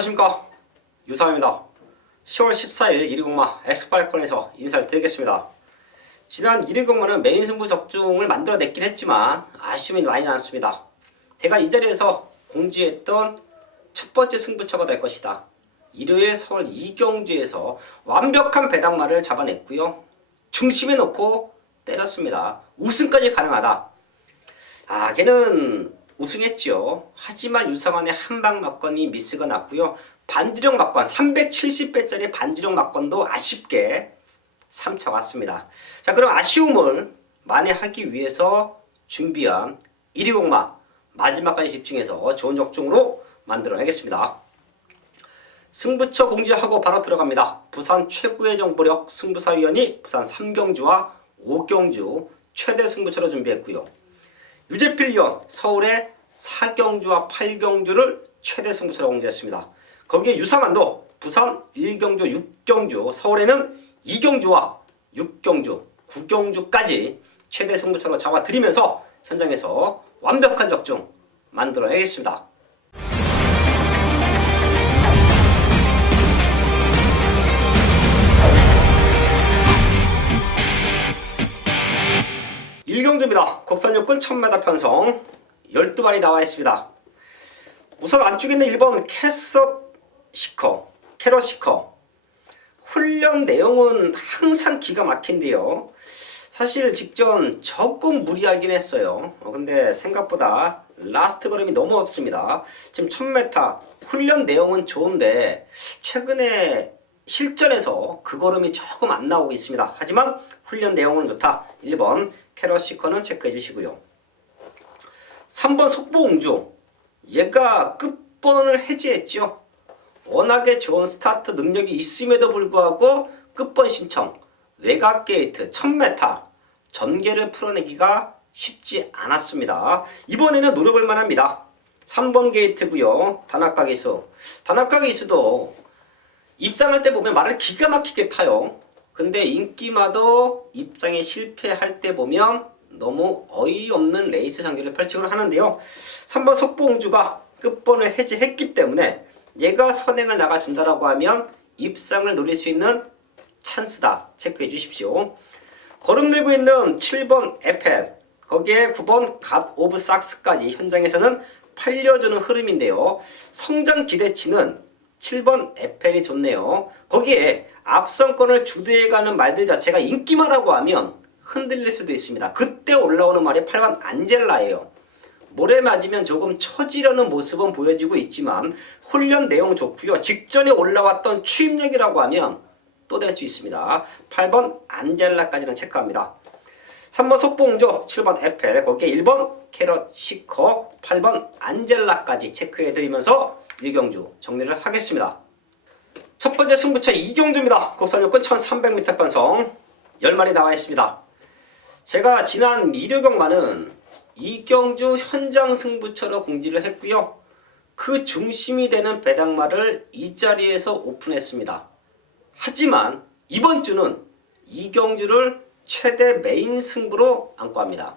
안녕하십니까, 유사입니다. 10월 14일 120마 엑스파이콘에서 인사를 드리겠습니다. 지난 120마는 메인 승부 적중을 만들어냈긴 했지만 아쉬움이 많이 남았습니다. 제가 이 자리에서 공지했던 첫 번째 승부처가 될 것이다. 일요일 서울 이경주에서 완벽한 배당마를 잡아냈고요. 중심에 놓고 때렸습니다. 우승까지 가능하다. 걔는 우승했죠. 하지만 유상환의 한방 막건이 미스가 났고요. 반지력 막건 370배짜리 반지력 막건도 아쉽게 3차 왔습니다. 자, 그럼 아쉬움을 만회하기 위해서 준비한 120마 마지막까지 집중해서 좋은 적중으로 만들어내겠습니다. 승부처 공지하고 바로 들어갑니다. 부산 최고의 정보력 승부사위원이 부산 3경주와 5경주 최대 승부처로 준비했고요. 유재필 위원 서울의 4경주와 8경주를 최대 승부처로 공지했습니다. 거기에 유상환도 부산 1경주, 6경주, 서울에는 2경주와 6경주, 9경주까지 최대 승부처로 잡아드리면서 현장에서 완벽한 적중 만들어내겠습니다. 일경주입니다. 국산 육군 1000m 편성 12발이 나와 있습니다. 우선 안쪽에 있는 1번 캐럿 시커. 훈련 내용은 항상 기가 막힌데요. 사실 직전 조금 무리하긴 했어요. 근데 생각보다 라스트 걸음이 너무 없습니다. 지금 1000m 훈련 내용은 좋은데 최근에 실전에서 그 걸음이 조금 안 나오고 있습니다. 하지만 훈련 내용은 좋다. 1번 캐럿 시커는 체크해 주시고요. 3번 속보옹주. 얘가 끝번을 해지했죠. 워낙에 좋은 스타트 능력이 있음에도 불구하고 끝번 신청, 외곽 게이트, 1000m 전개를 풀어내기가 쉽지 않았습니다. 이번에는 노려볼 만합니다. 3번 게이트고요. 다나카 기수. 다나카 기수도 입상할 때 보면 말을 기가 막히게 타요. 근데 인기마도 입장에 실패할 때 보면 너무 어이없는 레이스 장기를 펼치곤 하는데요. 3번 속보옹주가 끝번을 해지했기 때문에 얘가 선행을 나가준다라고 하면 입상을 노릴 수 있는 찬스다. 체크해 주십시오. 걸음 들고 있는 7번 에펠, 거기에 9번 갓 오브 삭스까지 현장에서는 팔려주는 흐름인데요. 성장 기대치는 7번 에펠이 좋네요. 거기에 앞선권을 주도해가는 말들 자체가 인기마라고 하면 흔들릴 수도 있습니다. 그때 올라오는 말이 8번 안젤라예요. 모래 맞으면 조금 처지려는 모습은 보여지고 있지만 훈련 내용 좋고요. 직전에 올라왔던 추임력이라고 하면 또 될 수 있습니다. 8번 안젤라까지는 체크합니다. 3번 속보옹조, 7번 에펠, 거기에 1번 캐럿 시커, 8번 안젤라까지 체크해드리면서 1경주 정리를 하겠습니다. 첫 번째 승부처 이경주입니다. 국산 육군 1300m 편성 10마리 나와 있습니다. 제가 지난 일요경마는 이경주 현장 승부처로 공지를 했고요. 그 중심이 되는 배당마를 이 자리에서 오픈했습니다. 하지만 이번 주는 이경주를 최대 메인 승부로 안고 합니다.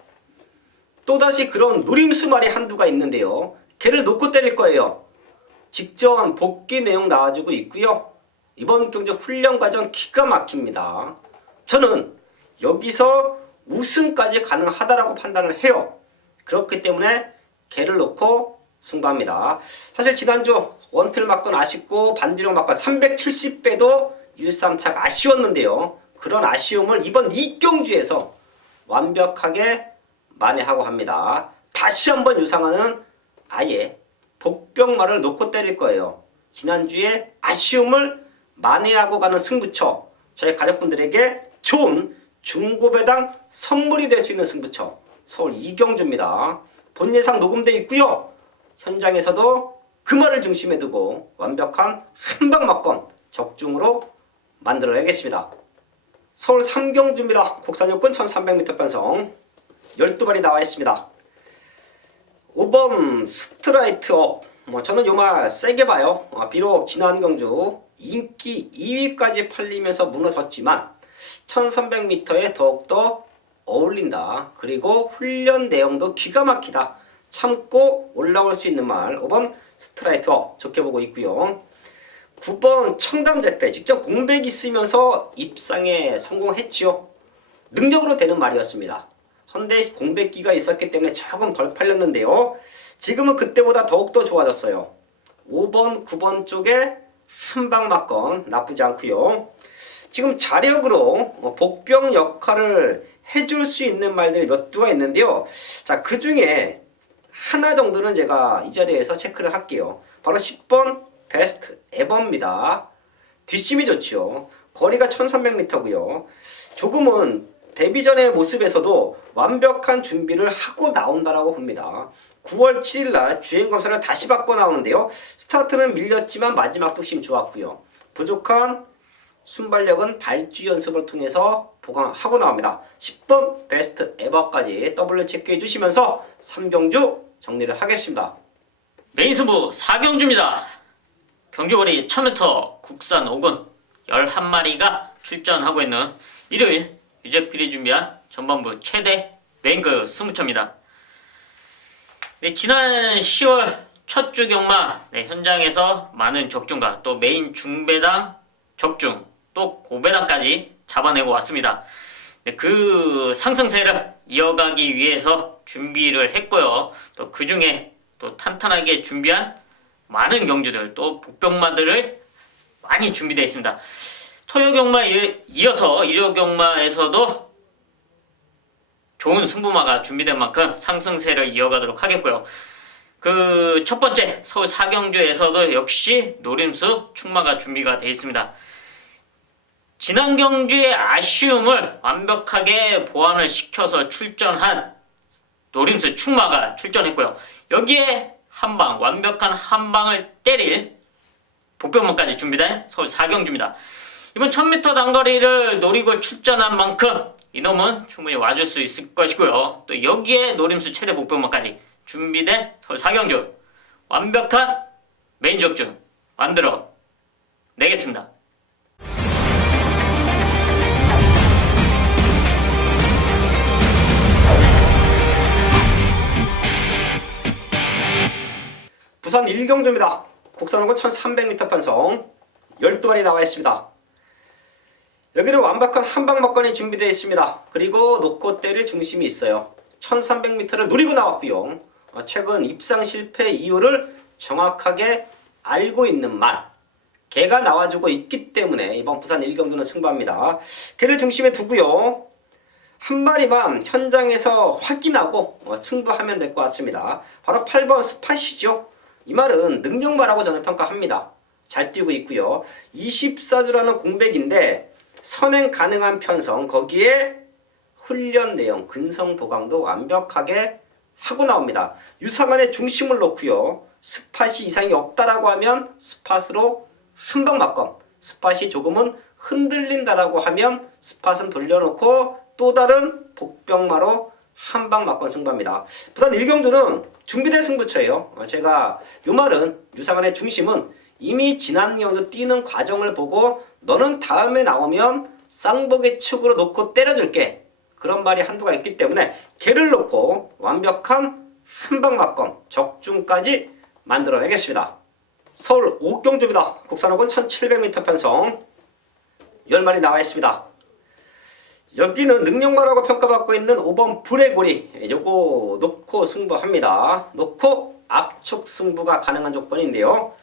또다시 그런 노림수말이 한두가 있는데요. 걔를 놓고 때릴 거예요. 직전 복귀 내용 나와주고 있고요. 이번 경주 훈련 과정 기가 막힙니다. 저는 여기서 우승까지 가능하다라고 판단을 해요. 그렇기 때문에 걔를 놓고 승부합니다. 사실 지난주 원틀 맞건 아쉽고 반지력 맞건 370배도 1-3차가 아쉬웠는데요. 그런 아쉬움을 이번 이경주에서 완벽하게 만회하고 합니다. 다시 한번 유상환은 아예 복병마를 놓고 때릴 거예요. 지난주에 아쉬움을 만회하고 가는 승부처, 저희 가족분들에게 좋은 중고배당 선물이 될 수 있는 승부처 서울 이경주입니다. 본 예상 녹음되어 있고요. 현장에서도 그 말을 중심에 두고 완벽한 한방 막건 적중으로 만들어내겠습니다. 서울 3경주입니다. 국산 육군 1300m 편성 12발이 나와 있습니다. 5번 스트라이트 업. 저는 요 말 세게 봐요. 비록 지난 경주 인기 2위까지 팔리면서 무너졌지만 1300m에 더욱더 어울린다. 그리고 훈련 내용도 기가 막히다. 참고 올라올 수 있는 말 5번 스트라이트 업 좋게 보고 있고요. 9번 청담재패 직접 공백이 있으면서 입상에 성공했지요. 능력으로 되는 말이었습니다. 헌데 공백기가 있었기 때문에 조금 덜 팔렸는데요. 지금은 그때보다 더욱더 좋아졌어요. 5번, 9번 쪽에 한방 맞건 나쁘지 않고요. 지금 자력으로 복병 역할을 해줄 수 있는 말들이 몇 두가 있는데요. 자, 그 중에 하나 정도는 제가 이 자리에서 체크를 할게요. 바로 10번 베스트 에버입니다. 뒷심이 좋죠. 거리가 1300m고요. 조금은 데뷔전의 모습에서도 완벽한 준비를 하고 나온다라고 봅니다. 9월 7일날 주행검사를 다시 받고 나오는데요. 스타트는 밀렸지만 마지막 뚝심 좋았고요. 부족한 순발력은 발주 연습을 통해서 보강하고 나옵니다. 10번 베스트 에버까지 더블로 체크해 주시면서 3경주 정리를 하겠습니다. 메인 승부 4경주입니다. 경주거리 1000m 국산 5군 11마리가 출전하고 있는 일요일 유재필이 준비한 전반부 최대 메인급 승부처입니다. 네, 지난 10월 첫 주 경마 현장에서 많은 적중과 또 메인 중배당 적중 또 고배당까지 잡아내고 왔습니다. 네, 그 상승세를 이어가기 위해서 준비를 했고요. 또 그 중에 또 탄탄하게 준비한 많은 경주들 또 복병마들을 많이 준비되어 있습니다. 토요 경마에 이어서 일요 경마에서도 좋은 승부마가 준비된 만큼 상승세를 이어가도록 하겠고요. 그 첫 번째 서울 4경주에서도 역시 노림수 축마가 준비가 되어 있습니다. 지난 경주의 아쉬움을 완벽하게 보완을 시켜서 출전한 노림수 축마가 출전했고요. 여기에 한방, 완벽한 한방을 때릴 복병마까지 준비된 서울 4경주입니다. 이번 1000m 단거리를 노리고 출전한 만큼 이놈은 충분히 와줄 수 있을 것이고요. 또 여기에 노림수 최대 복병마까지 준비된 서울 4경주 완벽한 메인 적중 만들어 내겠습니다. 부산 1경주입니다. 국산호는 1300m 편성 12마리 나와 있습니다. 여기는 완벽한 한방 막건이 준비되어 있습니다. 그리고 놓고 때릴 중심이 있어요. 1300m를 노리고 나왔고요. 최근 입상 실패 이유를 정확하게 알고 있는 말 개가 나와주고 있기 때문에 이번 부산 1경주는 승부합니다. 개를 중심에 두고요. 한 마리만 현장에서 확인하고 승부하면 될 것 같습니다. 바로 8번 스팟이죠. 이 말은 능력마라고 저는 평가합니다. 잘 뛰고 있고요. 24주라는 공백인데 선행 가능한 편성 거기에 훈련 내용 근성 보강도 완벽하게 하고 나옵니다. 유상한의 중심을 놓고요. 스팟이 이상이 없다라고 하면 스팟으로 한방 막건 스팟이 조금은 흔들린다라고 하면 스팟은 돌려놓고 또 다른 복병마로 한방 막건 승부합니다. 부산 1경주는 준비된 승부처예요. 제가 요 말은 유상한의 중심은 이미 지난 경주 뛰는 과정을 보고 너는 다음에 나오면 쌍복의 축으로 놓고 때려줄게. 그런 말이 한두가 있기 때문에 개를 놓고 완벽한 한방 막건 적중까지 만들어내겠습니다. 서울 5경주입니다. 국산호은 1700m 편성 10마리 나와 있습니다. 여기는 능력마라고 평가받고 있는 5번 불의 고리 요거 놓고 승부합니다. 놓고 압축 승부가 가능한 조건인데요.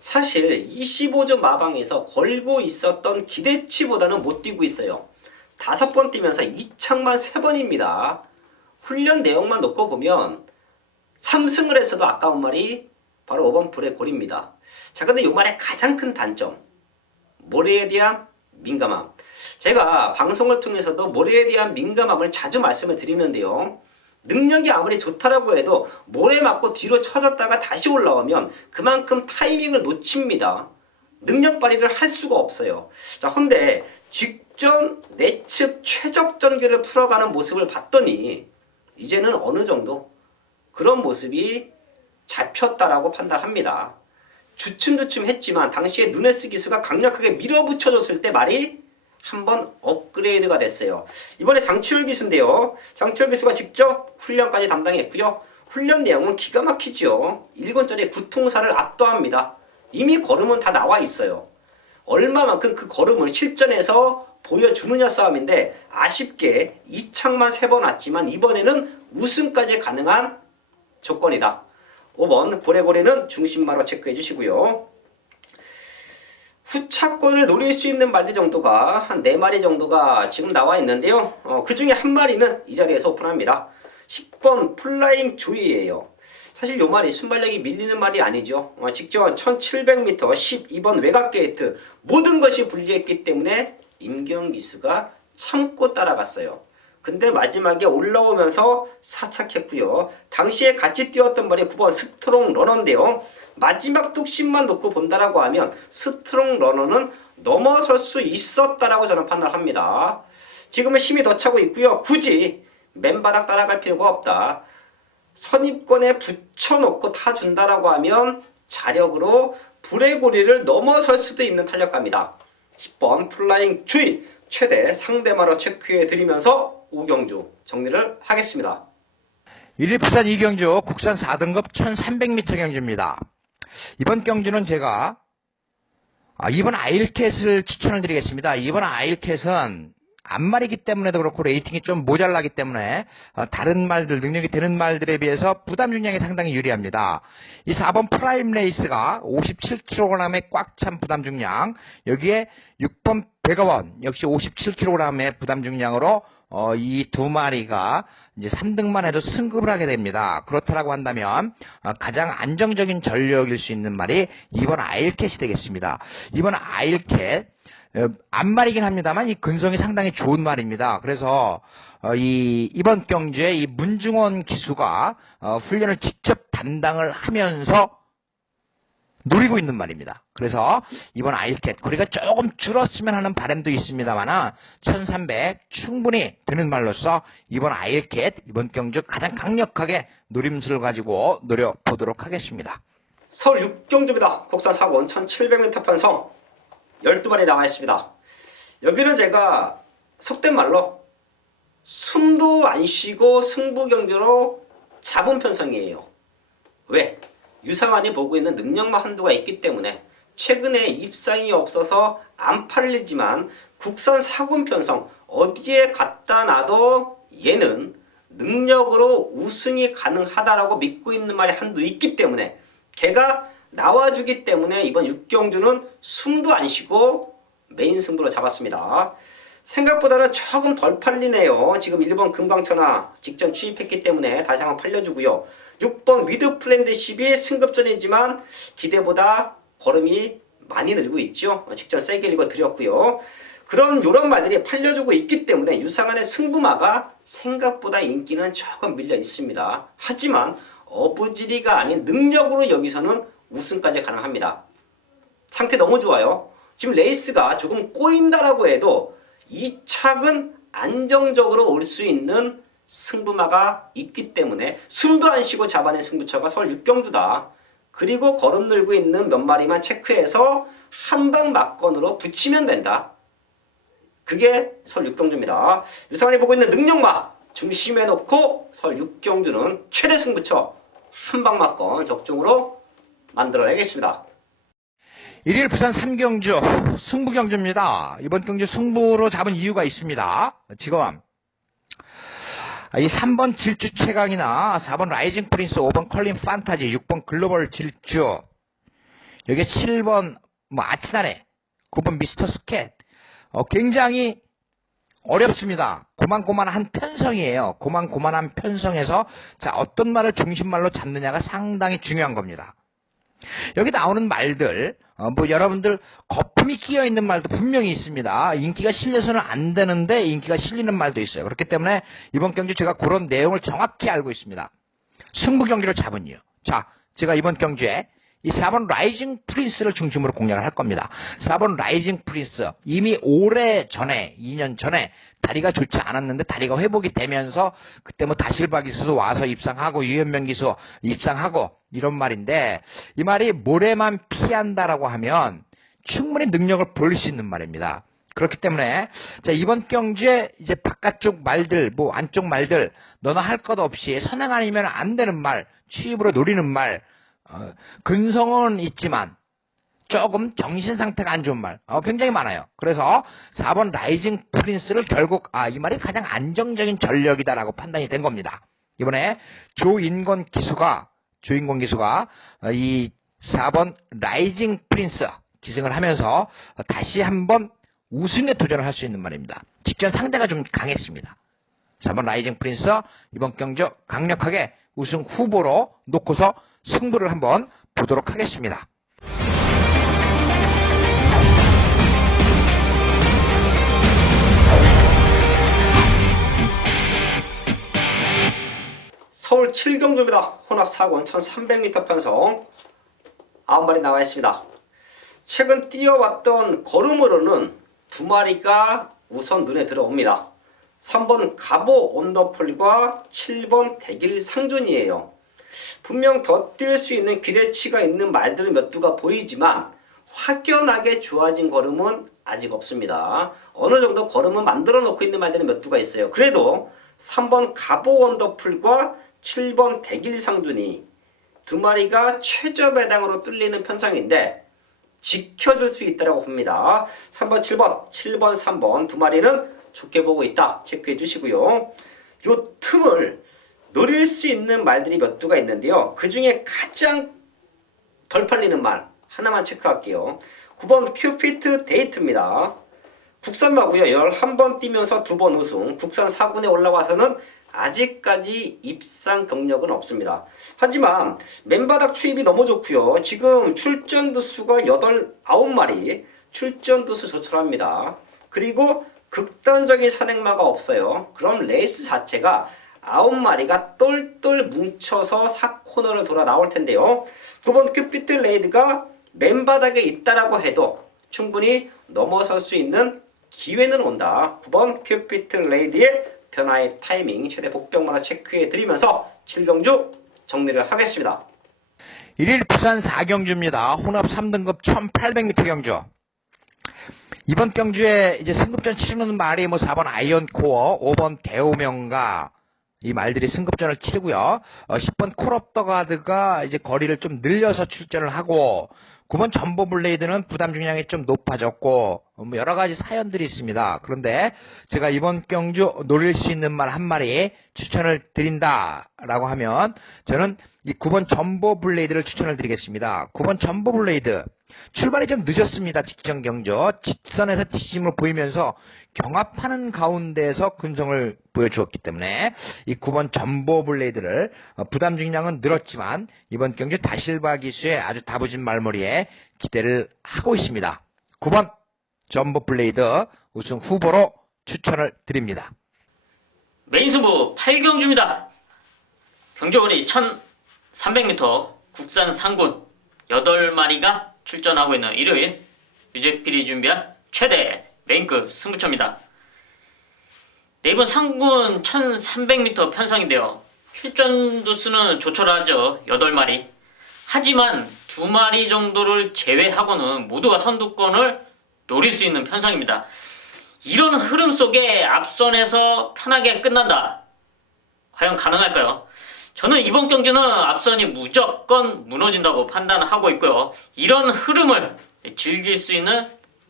사실 25주 마방에서 걸고 있었던 기대치보다는 못 뛰고 있어요. 5번 뛰면서 2착만 3번입니다. 훈련 내용만 놓고 보면 3승을 했어도 아까운 말이 바로 5번 불의 고리입니다. 자, 근데 이 말의 가장 큰 단점 모래에 대한 민감함. 제가 방송을 통해서도 모래에 대한 민감함을 자주 말씀을 드리는데요. 능력이 아무리 좋다라고 해도 모래 맞고 뒤로 쳐졌다가 다시 올라오면 그만큼 타이밍을 놓칩니다. 능력 발휘를 할 수가 없어요. 자, 근데 직전 내측 최적 전개를 풀어가는 모습을 봤더니 이제는 어느 정도 그런 모습이 잡혔다라고 판단합니다. 주춤주춤 했지만 당시에 누네스 기수가 강력하게 밀어붙여줬을 때 말이 한번 업그레이드가 됐어요. 이번에 장치열 기수인데요. 장치열 기수가 직접 훈련까지 담당했고요. 훈련 내용은 기가 막히죠. 1권짜리 구통사를 압도합니다. 이미 걸음은 다 나와 있어요. 얼마만큼 그 걸음을 실전에서 보여주느냐 싸움인데 아쉽게 이창만 3번 왔지만 이번에는 우승까지 가능한 조건이다. 5번 고래고래는 중심마로 체크해 주시고요. 후차권을 노릴 수 있는 말들 정도가 한 4마리 정도가 지금 나와 있는데요. 그 중에 한 마리는 이 자리에서 오픈합니다. 10번 플라잉 조이예요. 사실 요 말이 순발력이 밀리는 말이 아니죠. 직전 1700m 12번 외곽 게이트 모든 것이 불리했기 때문에 임경기수가 참고 따라갔어요. 근데 마지막에 올라오면서 사착했고요. 당시에 같이 뛰었던 말이 9번 스트롱 러너인데요. 마지막 뚝심만 놓고 본다라고 하면 스트롱 러너는 넘어설 수 있었다라고 저는 판단합니다. 지금은 힘이 더 차고 있고요. 굳이 맨바닥 따라갈 필요가 없다. 선입권에 붙여놓고 타준다라고 하면 자력으로 불의 고리를 넘어설 수도 있는 탄력가입니다. 10번 플라잉 주의 최대 상대마로 체크해 드리면서 5경주 정리를 하겠습니다. 1일 부산 2경주 국산 4등급 1300m 경주입니다. 이번 경주는 제가 이번 아일캣을 추천을 드리겠습니다. 이번 아일캣은 앞말이기 때문에도 그렇고 레이팅이 좀 모자라기 때문에 다른 말들, 능력이 되는 말들에 비해서 부담 중량이 상당히 유리합니다. 이 4번 프라임 레이스가 57kg의 꽉 찬 부담 중량, 여기에 6번 백어원 역시 57kg의 부담 중량으로 이 두 마리가 이제 3등만 해도 승급을 하게 됩니다. 그렇다라고 한다면 가장 안정적인 전력일 수 있는 말이 이번 아일캣이 되겠습니다. 이번 아일캣 앞말이긴 합니다만 이 근성이 상당히 좋은 말입니다. 그래서 이번 경주에 이 문중원 기수가 훈련을 직접 담당을 하면서 노리고 있는 말입니다. 그래서 이번 아일캣 거리가 조금 줄었으면 하는 바람도 있습니다만 1300 충분히 드는 말로서 이번 아일캣 이번 경주 가장 강력하게 노림수를 가지고 노려보도록 하겠습니다. 서울 6경주입니다. 국산 4권 1700m 편성 12마리 나와 있습니다. 여기는 제가 속된 말로 숨도 안 쉬고 승부 경주로 잡은 편성이에요. 왜? 유상환이 보고 있는 능력만 한도가 있기 때문에 최근에 입상이 없어서 안 팔리지만 국산 4군 편성 어디에 갖다 놔도 얘는 능력으로 우승이 가능하다라고 믿고 있는 말이 한도 있기 때문에 걔가 나와주기 때문에 이번 6경주는 숨도 안 쉬고 메인 승부로 잡았습니다. 생각보다는 조금 덜 팔리네요. 지금 1번 금강천하 직전 취입했기 때문에 다시 한번 팔려주고요. 6번 위드 플랜드 10이 승급전이지만 기대보다 걸음이 많이 늘고 있죠. 직전 세게 읽어드렸고요. 요런 말들이 팔려주고 있기 때문에 유상한의 승부마가 생각보다 인기는 조금 밀려 있습니다. 하지만 어부지리가 아닌 능력으로 여기서는 우승까지 가능합니다. 상태 너무 좋아요. 지금 레이스가 조금 꼬인다라고 해도 이 착은 안정적으로 올 수 있는 승부마가 있기 때문에 숨도 안 쉬고 잡아낸 승부처가 서울 6경주다. 그리고 걸음 늘고 있는 몇 마리만 체크해서 한방 막건으로 붙이면 된다. 그게 서울 6경주입니다. 유상환이 보고 있는 능력마 중심에 놓고 서울 6경주는 최대 승부처 한방 막건 적중으로 만들어내겠습니다. 1일 부산 3경주 승부 경주입니다. 이번 경주 승부로 잡은 이유가 있습니다. 지금 이 3번 질주 최강이나 4번 라이징 프린스, 5번 컬린 판타지, 6번 글로벌 질주, 여기 7번 아치나레, 9번 미스터 스캣 굉장히 어렵습니다. 고만고만한 편성이에요. 고만고만한 편성에서 자 어떤 말을 중심말로 잡느냐가 상당히 중요한 겁니다. 여기 나오는 말들 여러분들 거품이 끼어있는 말도 분명히 있습니다. 인기가 실려서는 안 되는데 인기가 실리는 말도 있어요. 그렇기 때문에 이번 경주 제가 그런 내용을 정확히 알고 있습니다. 승부 경기를 잡은 이유. 자, 제가 이번 경주에 이 4번 라이징 프린스를 중심으로 공략을 할 겁니다. 4번 라이징 프린스 이미 오래 전에 2년 전에 다리가 좋지 않았는데 다리가 회복이 되면서 그때 다실바 기수 와서 입상하고 유현명 기수 입상하고 이런 말인데 이 말이 모래만 피한다라고 하면 충분히 능력을 보일 수 있는 말입니다. 그렇기 때문에 자 이번 경주에 이제 바깥쪽 말들 안쪽 말들 너나 할 것 없이 선행 아니면 안 되는 말 취입으로 노리는 말 근성은 있지만 조금 정신 상태가 안 좋은 말 굉장히 많아요. 그래서 4번 라이징 프린스를 결국 이 말이 가장 안정적인 전력이다라고 판단이 된 겁니다. 이번에 조인권 기수가 이 4번 라이징 프린스 기승을 하면서 다시 한번 우승에 도전을 할 수 있는 말입니다. 직전 상대가 좀 강했습니다. 4번 라이징 프린스 이번 경기 강력하게 우승 후보로 놓고서 승부를 한번 보도록 하겠습니다. 서울 7경주입니다. 혼합 4권 1300m 편성 9마리 나와 있습니다. 최근 뛰어왔던 걸음으로는 2마리가 우선 눈에 들어옵니다. 3번 가보 온더풀과 7번 대길 상존이에요. 분명 더 뛸 수 있는 기대치가 있는 말들은 몇 두가 보이지만 확연하게 좋아진 걸음은 아직 없습니다. 어느 정도 걸음은 만들어 놓고 있는 말들은 몇 두가 있어요. 그래도 3번 가보 원더풀과 7번 대길 상준이 2마리가 최저 배당으로 뚫리는 편성인데 지켜줄 수 있다고 봅니다. 3번 7번 3번 2마리는 좋게 보고 있다 체크해 주시고요. 요 틈을 노릴 수 있는 말들이 몇 두가 있는데요. 그 중에 가장 덜 팔리는 말 하나만 체크할게요. 9번 큐피트 데이트입니다. 국산마고요. 11번 뛰면서 2번 우승, 국산 4군에 올라와서는 아직까지 입상 경력은 없습니다. 하지만 맨바닥 추입이 너무 좋고요. 지금 출전 두수가 9마리, 출전 두수 조촐합니다. 그리고 극단적인 산행마가 없어요. 그럼 레이스 자체가 9마리가 똘똘 뭉쳐서 4코너를 돌아 나올 텐데요. 9번 큐피트 레이드가 맨바닥에 있다라고 해도 충분히 넘어설 수 있는 기회는 온다. 9번 큐피트 레이드의 변화의 타이밍 최대 복병만화 체크해 드리면서 7경주 정리를 하겠습니다. 1일 부산 4경주입니다. 혼합 3등급 1800m 경주. 이번 경주에 이제 승급전 치르는 말이 4번 아이언코어, 5번 대오명가 이 말들이 승급전을 치르고요. 10번 콜옵더가드가 이제 거리를 좀 늘려서 출전을 하고 9번 점보블레이드는 부담 중량이 좀 높아졌고 여러 가지 사연들이 있습니다. 그런데 제가 이번 경주 노릴 수 있는 말 한 마리 추천을 드린다라고 하면 저는 이 9번 점보블레이드를 추천을 드리겠습니다. 9번 점보블레이드 출발이 좀 늦었습니다. 직전 경주 직선에서 뒷심을 보이면서 경합하는 가운데에서 근성을 보여주었기 때문에 이 9번 점보블레이드를 부담 중량은 늘었지만 이번 경주 다실바 기수의 아주 다부진 말머리에 기대를 하고 있습니다. 9번 점보블레이드 우승 후보로 추천을 드립니다. 메인 승부 8경주입니다. 경주거리 1300m 국산 상군 8마리가 출전하고 있는 일요일 유재필이 준비한 최대 메인급 승부처입니다. 네 번 상군 1300m 편성인데요. 출전 두수는 조촐하죠. 8마리. 하지만 2마리 정도를 제외하고는 모두가 선두권을 노릴 수 있는 편성입니다. 이런 흐름 속에 앞선에서 편하게 끝난다. 과연 가능할까요? 저는 이번 경기는 앞선이 무조건 무너진다고 판단하고 있고요. 이런 흐름을 즐길 수 있는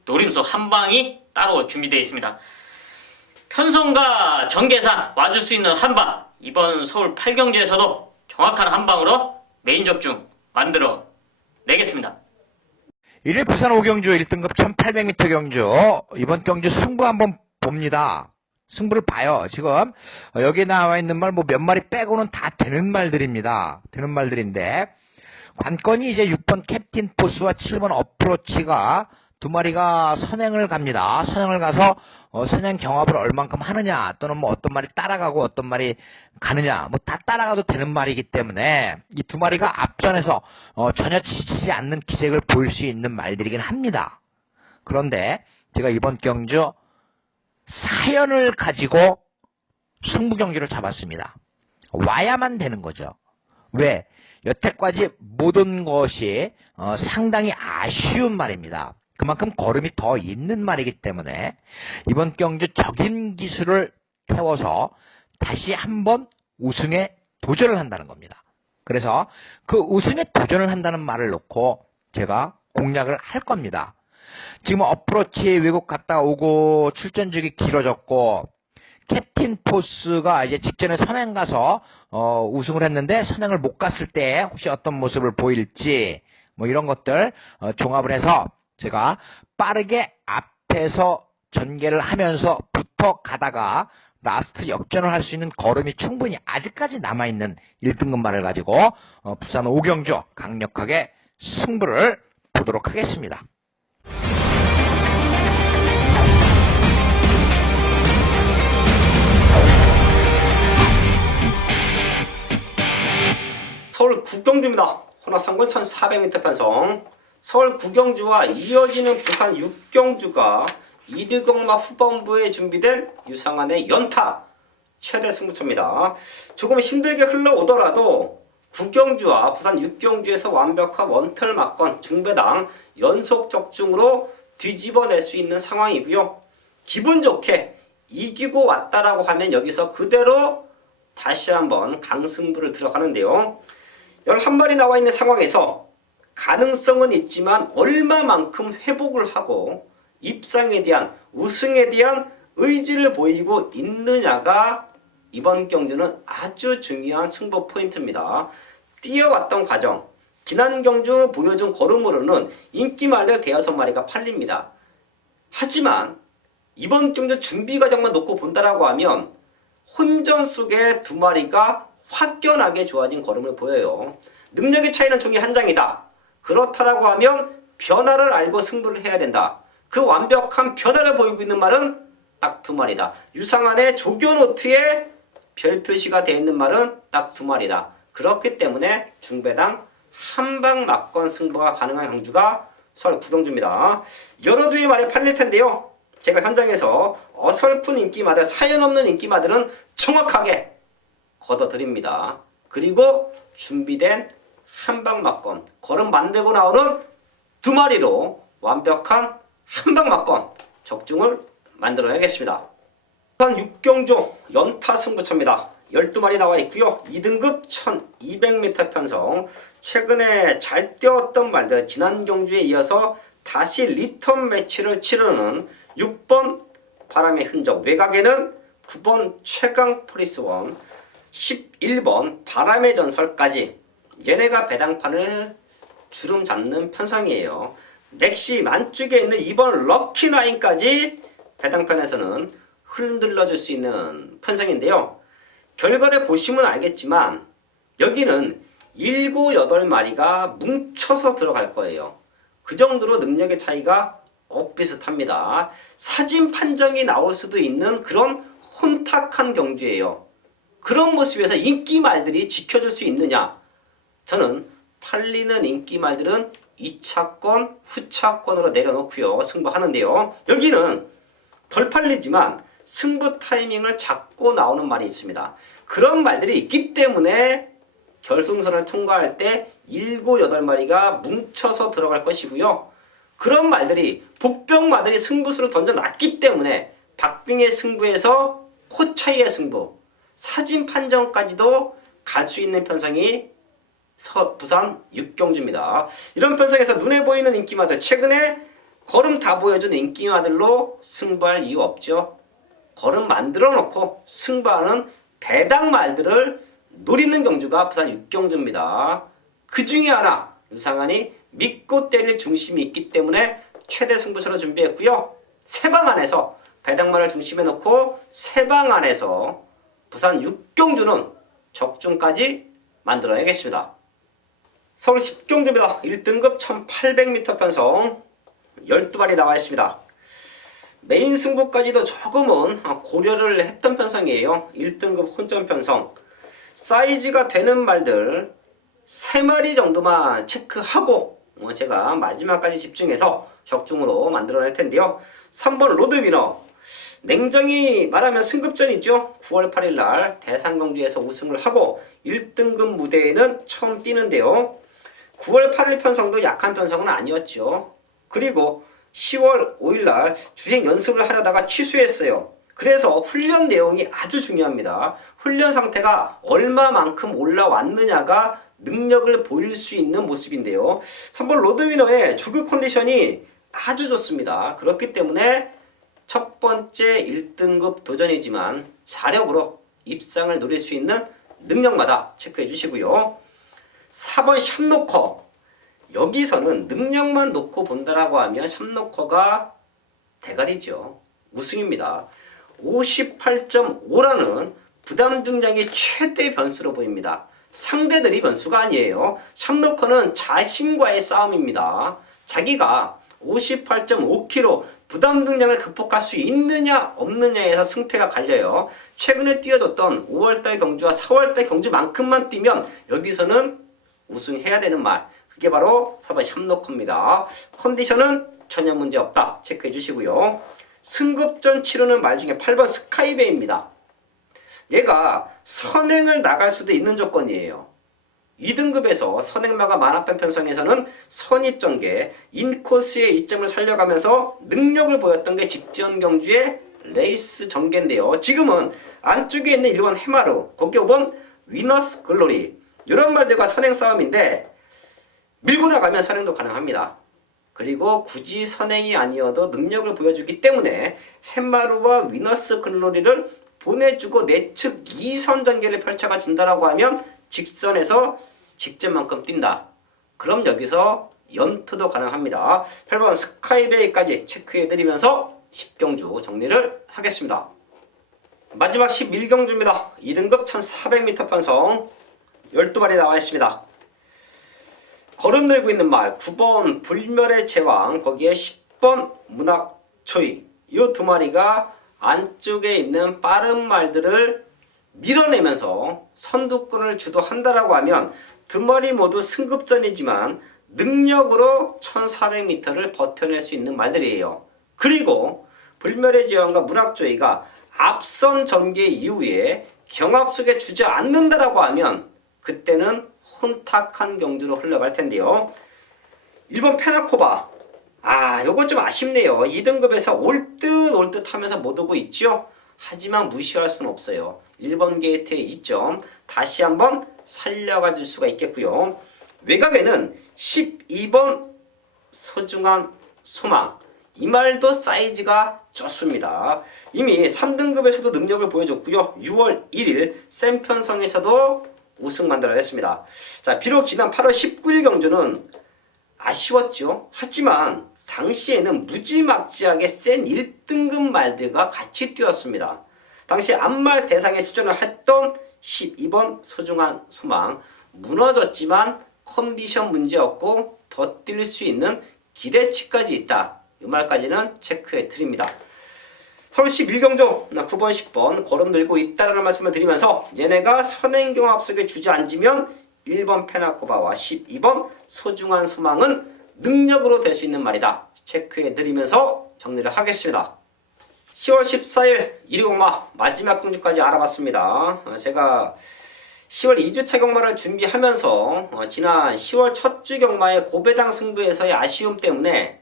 노림수 한 방이 따로 준비되어 있습니다. 편성과 전개상 와줄 수 있는 한 방, 이번 서울 8경기에서도 정확한 한 방으로 메인 적중 만들어 내겠습니다. 1일 부산 5경주 1등급 1800m 경주 이번 경주 승부 한번 봅니다. 승부를 봐요. 지금 여기에 나와 있는 말 몇 마리 빼고는 다 되는 말들입니다. 되는 말들인데 관건이 이제 6번 캡틴 포스와 7번 어프로치가 2마리가 선행을 갑니다. 선행을 가서 선행 경합을 얼만큼 하느냐 또는 어떤 말이 따라가고 어떤 말이 가느냐 다 따라가도 되는 말이기 때문에 이 2마리가 앞전에서 전혀 지치지 않는 기색을 보일 수 있는 말들이긴 합니다. 그런데 제가 이번 경주 사연을 가지고 승부 경기를 잡았습니다. 와야만 되는 거죠. 왜? 여태까지 모든 것이 상당히 아쉬운 말입니다. 그만큼 걸음이 더 있는 말이기 때문에 이번 경주 적인 기술을 태워서 다시 한번 우승에 도전을 한다는 겁니다. 그래서 그 우승에 도전을 한다는 말을 놓고 제가 공략을 할 겁니다. 지금 어프로치 외국 갔다 오고 출전직이 길어졌고 캡틴 포스가 이제 직전에 선행 가서 우승을 했는데 선행을 못 갔을 때 혹시 어떤 모습을 보일지 뭐 이런 것들 종합을 해서 제가 빠르게 앞에서 전개를 하면서 붙어 가다가 라스트 역전을 할 수 있는 걸음이 충분히 아직까지 남아있는 1등급 말을 가지고 부산 5경주 강력하게 승부를 보도록 하겠습니다. 서울 구경주입니다. 혼합상권 1400m 편성. 서울 구경주와 이어지는 부산 6경주가 이르경마 후반부에 준비된 유상한의 연타 최대 승부처입니다. 조금 힘들게 흘러오더라도 구경주와 부산 6경주에서 완벽한 원털 막건 중배당 연속 적중으로 뒤집어낼 수 있는 상황이고요. 기분 좋게 이기고 왔다라고 하면 여기서 그대로 다시 한번 강승부를 들어가는데요. 11마리 나와 있는 상황에서 가능성은 있지만 얼마만큼 회복을 하고 입상에 대한 우승에 대한 의지를 보이고 있느냐가 이번 경주는 아주 중요한 승부 포인트입니다. 뛰어왔던 과정, 지난 경주 보여준 걸음으로는 인기말들 대여섯 마리가 팔립니다. 하지만 이번 경주 준비 과정만 놓고 본다라고 하면 혼전 속에 두 마리가 확연하게 좋아진 걸음을 보여요. 능력의 차이는 종이 한 장이다. 그렇다라고 하면 변화를 알고 승부를 해야 된다. 그 완벽한 변화를 보이고 있는 말은 딱 두 마리다. 유상한의 조교노트에 별 표시가 되어 있는 말은 딱 두 마리다. 그렇기 때문에 중배당 한방 막건 승부가 가능한 경주가 서울 구경주입니다. 여러 두의 말이 팔릴 텐데요. 제가 현장에서 어설픈 인기마들, 사연 없는 인기마들은 정확하게 걷어드립니다. 그리고 준비된 한방 막건, 걸음 만들고 나오는 두 마리로 완벽한 한방 막건 적중을 만들어내겠습니다. 부산 6경주 연타 승부처입니다. 12마리 나와 있고요. 2등급 1200m 편성. 최근에 잘 뛰었던 말들, 지난 경주에 이어서 다시 리턴 매치를 치르는 6번 바람의 흔적, 외곽에는 9번 최강 프리스원, 11번 바람의 전설까지 얘네가 배당판을 주름 잡는 편성이에요. 맥심 안쪽에 있는 2번 럭키나인까지 배당판에서는 흔들러줄 수 있는 편성인데요. 결과를 보시면 알겠지만 여기는 7, 8마리가 뭉쳐서 들어갈 거예요. 그 정도로 능력의 차이가 엇비슷합니다. 사진 판정이 나올 수도 있는 그런 혼탁한 경주예요. 그런 모습에서 인기말들이 지켜줄 수 있느냐? 저는 팔리는 인기말들은 2차권, 후차권으로 내려놓고요. 승부하는데요. 여기는 덜 팔리지만 승부 타이밍을 잡고 나오는 말이 있습니다. 그런 말들이 있기 때문에 결승선을 통과할 때 7, 8마리가 뭉쳐서 들어갈 것이고요. 그런 말들이 복병마들이 승부수를 던져놨기 때문에 박빙의 승부에서 코 차이의 승부, 사진 판정까지도 갈 수 있는 편성이 부산 6경주입니다. 이런 편성에서 눈에 보이는 인기마들, 최근에 걸음 다 보여준 인기마들로 승부할 이유 없죠. 걸음 만들어 놓고 승부하는 배당말들을 노리는 경주가 부산 6경주입니다. 그 중에 하나 유상한이 믿고 때릴 중심이 있기 때문에 최대 승부처로 준비했고요. 세방 안에서 배당말을 중심에 놓고 세방 안에서 부산 6경주는 적중까지 만들어내겠습니다. 서울 10경주입니다. 1등급 1800m 편성 12마리 나와 있습니다. 메인 승부까지도 조금은 고려를 했던 편성이에요. 1등급 혼전 편성. 사이즈가 되는 말들 3마리 정도만 체크하고 제가 마지막까지 집중해서 적중으로 만들어낼 텐데요. 3번 로드위너. 냉정히 말하면 승급전이죠. 9월 8일날 대상경주에서 우승을 하고 1등급 무대에는 처음 뛰는데요. 9월 8일 편성도 약한 편성은 아니었죠. 그리고 10월 5일날 주행 연습을 하려다가 취소했어요. 그래서 훈련 내용이 아주 중요합니다. 훈련 상태가 얼마만큼 올라왔느냐가 능력을 보일 수 있는 모습인데요. 3번 로드위너의 주그 컨디션이 아주 좋습니다. 그렇기 때문에 첫 번째 1등급 도전이지만 사력으로 입상을 노릴 수 있는 능력마다 체크해 주시고요. 4번 샵노커. 여기서는 능력만 놓고 본다라고 하면 샵노커가 대가리죠. 우승입니다. 58.5라는 부담 중량이 최대 변수로 보입니다. 상대들이 변수가 아니에요. 샵노커는 자신과의 싸움입니다. 자기가 58.5kg 부담 중량을 극복할 수 있느냐 없느냐에서 승패가 갈려요. 최근에 뛰어줬던 5월달 경주와 4월달 경주만큼만 뛰면 여기서는 우승해야 되는 말. 그게 바로 4번 샵노커입니다. 컨디션은 전혀 문제 없다. 체크해 주시고요. 승급전 치르는 말 중에 8번 스카이베이입니다. 얘가 선행을 나갈 수도 있는 조건이에요. 2등급에서 선행마가 많았던 편성에서는 선입전개, 인코스의 이점을 살려가면서 능력을 보였던 게 직전 경주의 레이스 전개인데요. 지금은 안쪽에 있는 1번 해마루, 거기에 5번 위너스 글로리 이런 말들과 선행 싸움인데 밀고 나가면 선행도 가능합니다. 그리고 굳이 선행이 아니어도 능력을 보여주기 때문에 햇마루와 위너스 글로리를 보내주고 내측 2선 전개를 펼쳐가 준다라고 하면 직선에서 직전만큼 뛴다. 그럼 여기서 연투도 가능합니다. 8번 스카이베이까지 체크해드리면서 10경주 정리를 하겠습니다. 마지막 11경주입니다. 2등급 1400m 편성 12마리 나와 있습니다. 걸음 들고 있는 말 9번 불멸의 제왕, 거기에 10번 문학초이, 이 두 마리가 안쪽에 있는 빠른 말들을 밀어내면서 선두권을 주도한다라고 하면 두 마리 모두 승급전이지만 능력으로 1400m를 버텨낼 수 있는 말들이에요. 그리고 불멸의 제왕과 문학조이가 앞선 전개 이후에 경합 속에 주지 않는다라고 하면 그때는 혼탁한 경주로 흘러갈 텐데요. 1번 페나코바. 요거 좀 아쉽네요. 2등급에서 올 듯 하면서 못 오고 있죠. 하지만 무시할 수는 없어요. 1번 게이트의 이점 다시 한번 살려가 줄 수가 있겠고요. 외곽에는 12번 소중한 소망. 이 말도 사이즈가 좋습니다. 이미 3등급에서도 능력을 보여줬고요. 6월 1일 샘편성에서도 우승 만들어냈습니다. 자, 비록 지난 8월 19일 경주는 아쉬웠죠. 하지만 당시에는 무지막지하게 센 1등급 말들과 같이 뛰었습니다. 당시 앞말 대상에 출전을 했던 12번 소중한 소망, 무너졌지만 컨디션 문제였고 더 뛸 수 있는 기대치까지 있다. 이 말까지는 체크해 드립니다. 서울 11경주 9번 10번 걸음 들고 있다라는 말씀을 드리면서 얘네가 선행경합 속에 주저앉으면 1번 페나코바와 12번 소중한 소망은 능력으로 될 수 있는 말이다. 체크해 드리면서 정리를 하겠습니다. 10월 14일 1위 경마 마지막 경주까지 알아봤습니다. 제가 10월 2주차 경마를 준비하면서 지난 10월 첫 주 경마의 고배당 승부에서의 아쉬움 때문에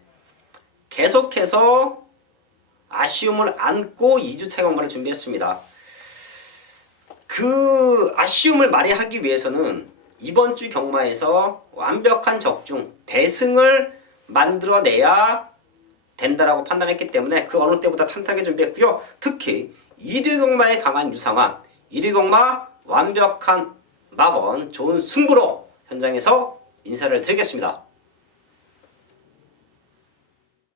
계속해서 아쉬움을 안고 2주차 경마를 준비했습니다. 그 아쉬움을 말이하기 위해서는 이번 주 경마에서 완벽한 적중, 대승을 만들어내야 된다라고 판단했기 때문에 그 어느 때보다 탄탄하게 준비했고요. 특히 2위 경마에 강한 유상환, 1위 경마 완벽한 마번, 좋은 승부로 현장에서 인사를 드리겠습니다.